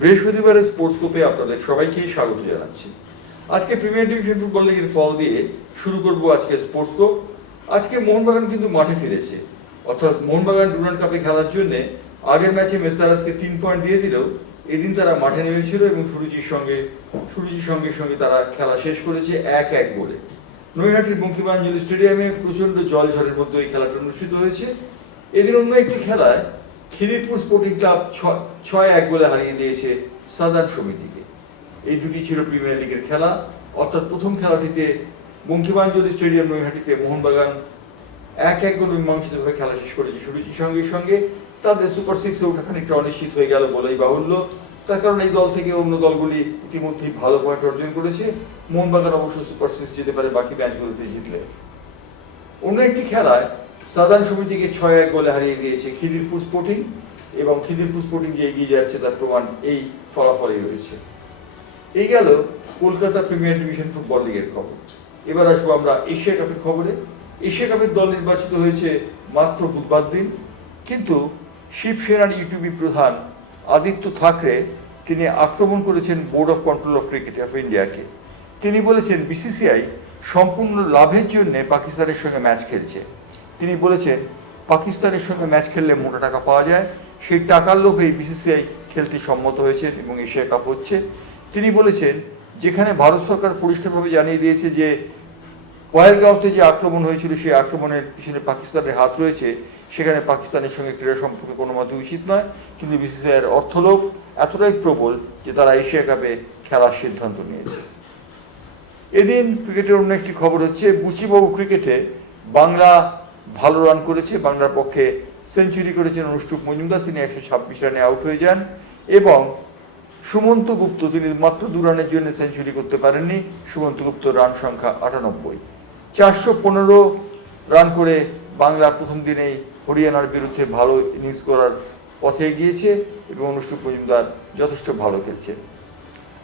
বৃহস্পতিবারের স্পোর্টস কোপে আপনাদের সবাইকে স্বাগত জানাচ্ছি। আজকে প্রিমিয়ার ডিভিশন ফুটবল লিগের ফল দিয়ে শুরু করব আজকে স্পোর্টস কোপ আজকে মোহনবাগান কিন্তু মাঠে ফিরেছে। অর্থাৎ মোহনবাগান ডুরান্ড কাপে খেলার জন্য আগের ম্যাচে মেসারাসকে তিন পয়েন্ট দিয়ে দিলেও এদিন তারা মাঠে নেমেছিল এবং সুরুচির সঙ্গে সুরুচির সঙ্গে সঙ্গে তারা খেলা শেষ করেছে এক এক বলে নৈহাটির বঙ্কিমাঞ্জলি স্টেডিয়ামে প্রচণ্ড জল ঝড়ের মধ্যে ওই খেলাটা অনুষ্ঠিত হয়েছে। এদিন অন্য একটি খেলায় খিদিরপুর স্পোর্টিং ক্লাব ছয় এক গোলে হারিয়ে দিয়েছে সাদার্ন সমিতিকে এই দুটি ছিল প্রিমিয়ার লিগের খেলা। অর্থাৎ প্রথম খেলাটিতে বঙ্কিমাঞ্জলি স্টেডিয়াম নৈহাটিতে মোহনবাগান এক এক গোল মীমাংসিতভাবে খেলা শেষ করেছে সুরুচির সঙ্গে সঙ্গে। তাদের সুপার সিক্সে ওঠা খানিকটা অনিশ্চিত হয়ে গেল বলেই বাহুল্য। তার কারণ এই দল থেকে অন্য দলগুলি ইতিমধ্যেই ভালো পয়েন্ট অর্জন করেছে। মোহনবাগান অবশ্য সুপার সিক্স যেতে পারে বাকি ম্যাচগুলোতে জিতলে। অন্য একটি খেলায় সাধারণ সমিতিকে ছয় এক গোলে হারিয়ে দিয়েছে খিদিরপুর স্পোর্টিং এবং খিদিরপুর স্পোর্টিং যে এগিয়ে যাচ্ছে তার প্রমাণ এই ফলাফলেই রয়েছে। এই গেল কলকাতা প্রিমিয়ার ডিভিশন ফুটবল লিগের খবর। এবার আসব আমরা এশিয়া কাপের খবরে। এশিয়া কাপের দল নির্বাচিত হয়েছে মাত্র বুধবার দিন, কিন্তু শিবসেনার ইউটিউবি প্রধান আদিত্য থাকরে তিনি আক্রমণ করেছেন board of control of cricket of ইন্ডিয়াকে তিনি বলেছেন বিসিসিআই সম্পূর্ণ লাভের জন্য পাকিস্তানের সঙ্গে ম্যাচ খেলছে। তিনি বলেছেন, পাকিস্তানের সঙ্গে ম্যাচ খেললে মোটা টাকা পাওয়া যায়। সেই টাকার লোভেই বিসিসিআই খেলতে সম্মত হয়েছে এবং এশিয়া কাপ হচ্ছে। তিনি বলেছেন, যেখানে ভারত সরকার পরিষ্কারভাবে জানিয়ে দিয়েছে যে পয়েলগাঁওতে যে আক্রমণ হয়েছিল, সেই আক্রমণের পিছনে পাকিস্তানের হাত রয়েছে। সেখানে পাকিস্তানের সঙ্গে ক্রীড়া সম্পর্কে কোনো মতে উচিত নয়, কিন্তু বিসিসিআইয়ের অর্থলোভ এতটাই প্রবল যে তারা এশিয়া কাপে খেলার সিদ্ধান্ত নিয়েছে। এদিন ক্রিকেটের অন্য একটি খবর হচ্ছে, বুচিবাবু ক্রিকেটে বাংলা ভালো রান করেছে, বাংলার পক্ষে সেঞ্চুরি করেছেন অনুষ্ঠুপ মজুমদার, তিনি একশো ছাব্বিশ রানে আউট হয়ে যান এবং সুমন্ত গুপ্ত, তিনি মাত্র দু রানের জন্য সেঞ্চুরি করতে পারেননি। সুমন্ত গুপ্ত রান সংখ্যা আটানব্বই। চারশো পনেরো রান করে বাংলা প্রথম দিনেই হরিয়ানার বিরুদ্ধে ভালো ইনিংস করার পথে গিয়েছে এবং অনুষ্ঠুপ মজুমদার যথেষ্ট ভালো খেলছে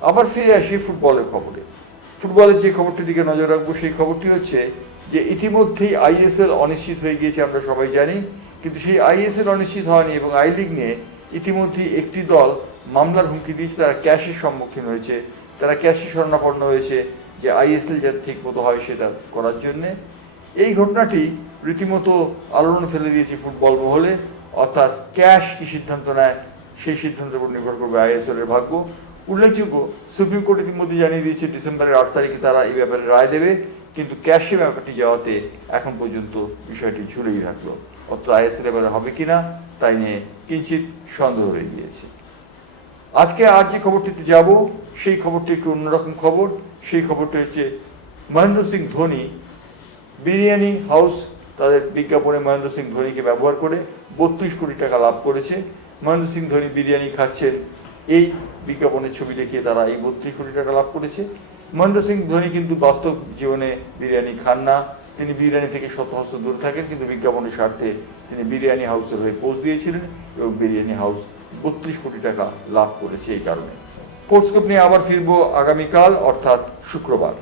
আবার ফিরে আসি ফুটবলের খবরে। ফুটবলের যে খবরটির দিকে নজর রাখব, সেই খবরটি হচ্ছে যে ইতিমধ্যেই আইএসএল অনিশ্চিত হয়ে গিয়েছে, আমরা সবাই জানি। কিন্তু সেই আইএসএল অনিশ্চিত হয়নি এবং আই লিগ নিয়ে ইতিমধ্যেই একটি দল মামলার হুমকি দিয়েছে, তারা ক্যাশের সম্মুখীন হয়েছে। তারা ক্যাশে শরণাপন্ন হয়েছে যে আইএসএল যাতে ঠিক মতো হয় সেটা করার জন্যে। এই ঘটনাটি রীতিমতো আলোড়ন ফেলে দিয়েছে ফুটবল মহলে। অর্থাৎ ক্যাশ কি সিদ্ধান্ত নেয়, সেই সিদ্ধান্তের উপর নির্ভর করবে আইএসএল এর ভাগ্য। উল্লেখযোগ্য সুপ্রিম কোর্ট ইতিমধ্যে জানিয়ে দিয়েছে, ডিসেম্বরের আট তারিখে তারা এই ব্যাপারে রায় দেবে, কিন্তু ক্যাশে ব্যাপারটি যাওয়াতে এখন পর্যন্ত বিষয়টি ঝুলেই রাখল। অর্থাৎ আইএসএল এবারে হবে কিনা তাই নিয়ে কিঞ্চিত সন্দেহ রয়ে গিয়েছে। আজকে আর যে খবরটিতে যাব, সেই খবরটি একটু অন্যরকম খবর। সেই খবরটি হচ্ছে মহেন্দ্র সিং ধোনি বিরিয়ানি হাউস তাদের বিজ্ঞাপনে মহেন্দ্র সিং ধোনিকে ব্যবহার করে বত্রিশ কোটি টাকা লাভ করেছে। মহেন্দ্র সিং ধোনি বিরিয়ানি খাচ্ছেন এই বিজ্ঞাপনের ছবি দেখিয়ে তারা এই বত্রিশ কোটি টাকা লাভ করেছে। মহেন্দ্র সিং ধোনি কিন্তু বাস্তব জীবনে বিরিয়ানি খান না। তিনি বিরিয়ানি থেকে শত হস্ত দূরে থাকেন, কিন্তু বিজ্ঞাপনের স্বার্থে তিনি বিরিয়ানি হাউসের হয়ে পোস্ট দিয়েছিলেন এবং বিরিয়ানি হাউস বত্রিশ কোটি টাকা লাভ করেছে এই কারণে। পোস্টকোপ নিয়ে আবার ফিরবো আগামীকাল, অর্থাৎ শুক্রবার।